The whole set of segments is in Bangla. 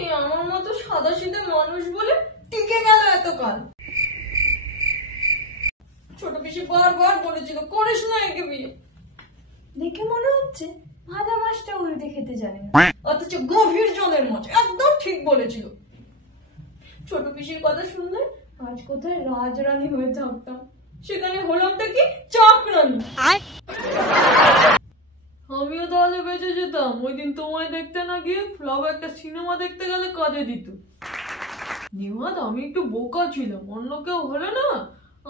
এই আমার মতো সাদাসিধে মানুষ বলে টিকে গেল এতকাল। ছোট পিসি বারবার বলেছিল করিস না একে বিয়ে। দেখে মনে হচ্ছে ভাজা মাছটা উল্টে খেতে জানে না, অথচ গভীর জলের মাছ। একদম ঠিক বলেছিল। ছোট পিসির কথা শুনলে আজ কোথায় রাজরানী হয়ে থাকতাম, সেখানে হলামটা কি চাকরানী। আমিও তাহলে বেঁচে যেতাম। ওই দিন তোমায় দেখতে না গিয়ে ফ্লপ একটা সিনেমা দেখতে গেলে কাজে দিত। নিমাদ আমি একটু বোকা ছিলাম, অন্য কেউ হলে না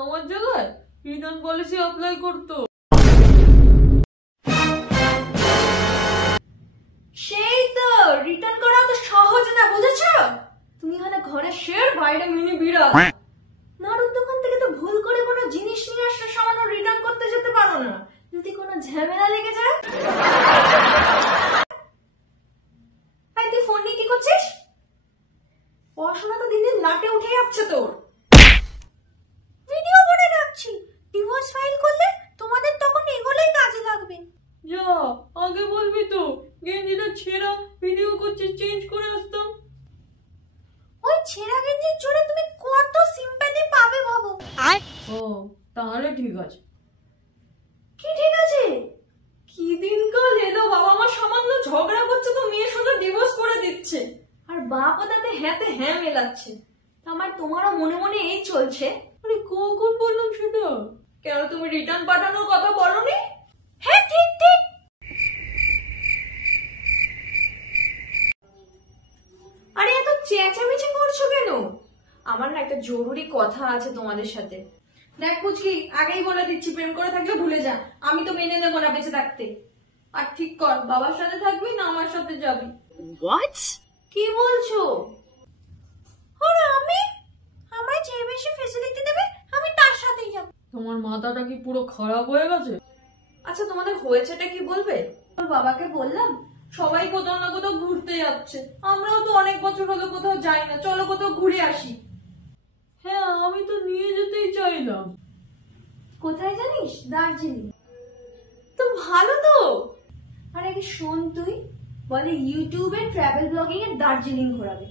আমার জায়গায় রিটার্ন পলিসি অ্যাপ্লাই করতো। সেই তো রিটার্ন করা তো সহজ না, বুঝেছো? তুমি হলে ঘরে শের, বাইরে মিনি বিড়াল। নাড়ুর দোকান থেকে তো ভুল করে কোনো জিনিস নিয়ে আসলে সামান্য রিটার্ন করতে যেতে পারো না, যদি কোনো ঝামেলা লেগে যায়। তুই ফোন নিয়ে কি করছিস? পড়াশোনা তো দিন দিন নাটে উঠে যাচ্ছে তোর। ভিডিও করে রাখছি, ডিভোর্স ফাইল করলে তোমাদের তখন এগুলোই কাজে লাগবে। যা আগে বলবি তো, গেঞ্জিটা ছেঁড়া, ভিডিও করছিস, চেঞ্জ করে আসতাম। ওই ছেঁড়া গেঞ্জির জোরে তুমি কত সিম্প্যাথি পাবে ভাবো। ও তাহলে ঠিক আছে। কি ঠিক আছে? কি দিনকাল এলো, বাবা মা সামান্য ঝগড়া করছে তো মেয়ে সোজা ডিভোর্স করে দিচ্ছে, আর বাবা তাতে হ্যাঁতে হ্যাঁ মেলাচ্ছে। আমার তোমারও মনে মনে এই চলছে। আরে কখন বললাম সেটা? কেন তুমি রিটার্ন পাঠানোর কথা বলনি? হ্যাঁ ঠিক ঠিক। আরে এত চেঁচামেচি করছো কেন? আমার না একটা জরুরি কথা আছে তোমাদের সাথে। দেখ পুচকি, আগেই বলে দিচ্ছি, প্রেম করে থাকলে ভুলে যা। আমি তো মেনে নেবো না বেঁচে থাকতে। আর ঠিক কর, বাবার সাথে থাকবি না আমার সাথে যাবি। হোয়াট? কি বলছো? আরে আমি, আমায় যে বেশি ফ্যাসিলিটি দেবে আমি তার সাথেই যাব। তোমার মাথাটা কি পুরো খারাপ হয়ে গেছে? আচ্ছা তোমাদের হয়েছেটা কি বলবে? বাবাকে বললাম সবাই কোথাও না কোথাও ঘুরতে যাচ্ছে, আমরাও তো অনেক বছর হলো কোথাও যাই না, চলো কোথাও ঘুরে আসি। হ্যাঁ আমি তো নিয়ে যেতেই চাইলাম। কোথায় জানিস? দার্জিলিং। তো ভালো তো। আর আগে শোন, তুই বলে ইউটিউবে ট্রাভেল ব্লগিং এ দার্জিলিং ঘোরাবে।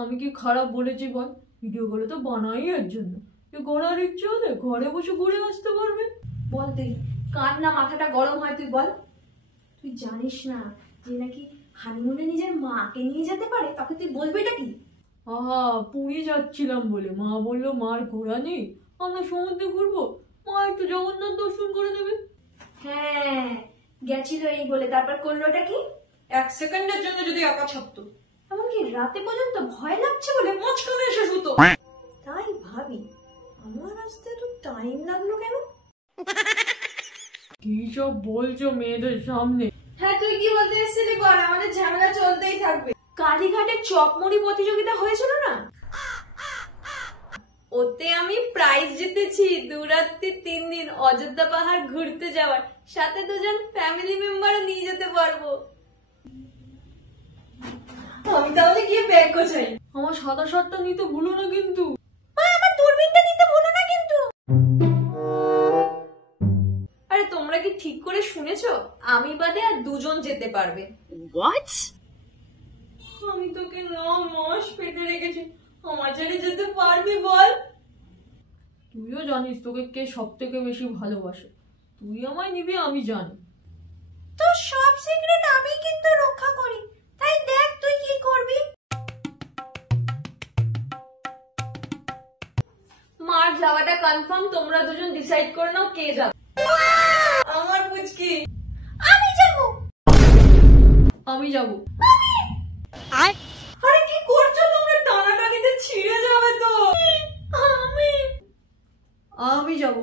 আমি কি খারাপ বলেছি বল? ভিডিও গুলো তো বানাই এর জন্য, ঘোরার ইচ্ছে হলে ঘরে বসে ঘুরে আসতে পারবে। বল তুই, কার না মাথাটা গরম হয়, তুই বল। তুই জানিস না যে নাকি হানিমুনে নিজের মাকে নিয়ে যেতে পারে, তখন তুই বলবি এটা কি? আহা, পুরী যাচ্ছিলাম বলে মা বললো মার ঘোরা নেই, আমরা সমুদ্রে ঘুরবো, মা একটু জগন্নাথ দর্শন করে দেবে। হ্যাঁ গেছিল এই বলে, তারপর করলো এটা কি? 1 সেকেন্ডের জন্য যদি একা ছাড়তো, এমনকি রাতে পর্যন্ত ভয় লাগছে বলে মাঝখানে এসে শুতো। তাই ভাবি আমার আসতে তো টাইম লাগলো কেন? কি সব বলছো মেয়েদের সামনে? হ্যাঁ তুই কি বলতে এসেছিলি বল, আমাদের ঝামেলা চলতেই থাকবে। কালীঘাটে চপমুড়ি প্রতিযোগিতা হয়েছিল না, ওতে আমি প্রাইজ জিতেছি। 2 রাত্রি 3 দিন অযোধ্যা পাহাড় ঘুরতে যাওয়ার, সাথে 2জন ফ্যামিলি মেম্বারও নিয়ে যেতে পারবো। আমি তাহলে গিয়ে ব্যাগ গোছাই। আমার সাদা শার্টটা নিতে ভুলো না কিন্তু। আমার দূরবীনটা নিতে ভুলো না কিন্তু। আরে তোমরা কি ঠিক করে শুনেছো? আমি বাদে আর 2জন যেতে পারবে। হোয়াট? আমি তোকে 9 মাস পেটে রেখেছি, আমার ছেড়ে যেতে পারবি বল? তুইও জানিস তোকে কে সব থেকে বেশি ভালোবাসে, তুই আমায় নিবি আমি জানি। তো সব সিক্রেট আমি কিন্তু রক্ষা করি, তাই দেখ তুই কি করবি। মার যাওয়াটা কনফার্ম, তোমরা 2জন ডিসাইড করে নাও কে যাবে। আমার পুচকি আমি যাব। আমি যাব। আরে কি করছো তোমরা? টানাটানিতে ছিঁড়ে যাবে তো। আমি যাব।